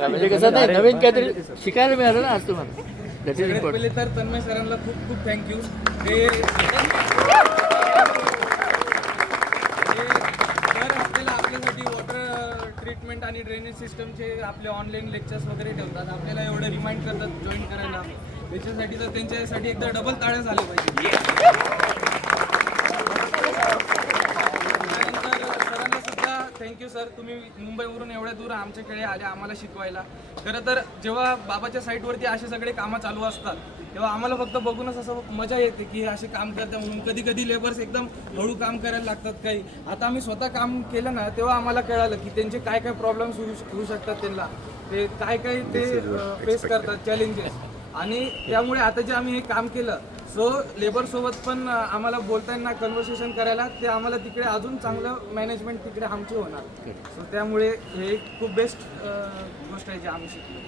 म्हणजे कसं नाही, नवीन काहीतरी शिकायला मिळालं ना आज तुम्हाला. दॅट इज सगळ्यात इम्पॉर्टंट. पहिले तर तन्मय सरांना खूप खूप थँक्यू. दर हप्त्याला आपल्यासाठी वॉटर ट्रीटमेंट आणि ड्रेनेज सिस्टमचे आपले ऑनलाईन लेक्चर्स वगैरे ठेवतात. आपल्याला एवढं रिमाइंड करतात जॉईन करायला. त्याच्यासाठी तर त्यांच्यासाठी एकदा डबल टाळ्या झाल्या पाहिजे. त्यानंतर सरांना सुद्धा थँक्यू सर, तुम्ही मुंबईवरून एवढ्या दूर आमच्याकडे आले आम्हाला शिकवायला. खरं तर जेव्हा बाबाच्या साईटवरती असे सगळे कामं चालू असतात तेव्हा आम्हाला फक्त बघूनच असं मजा येते की असे काम करतात म्हणून. कधी कधी लेबर्स एकदम हळू काम करायला लागतात. काही आता आम्ही स्वतः काम केलं ना तेव्हा आम्हाला कळालं की त्यांचे काय काय प्रॉब्लेम्स होऊ शकतात, त्यांना ते काय काय ते फेस करतात चॅलेंजेस. आणि त्यामुळे आता जे आम्ही हे काम केलं सो लेबरसोबत पण आम्हाला बोलताना कन्व्हर्सेशन करायला ते आम्हाला तिकडे अजून चांगलं मॅनेजमेंट तिकडे आमची होणार. सो त्यामुळे हे खूप बेस्ट गोष्ट आहे जी आम्ही शिकलो.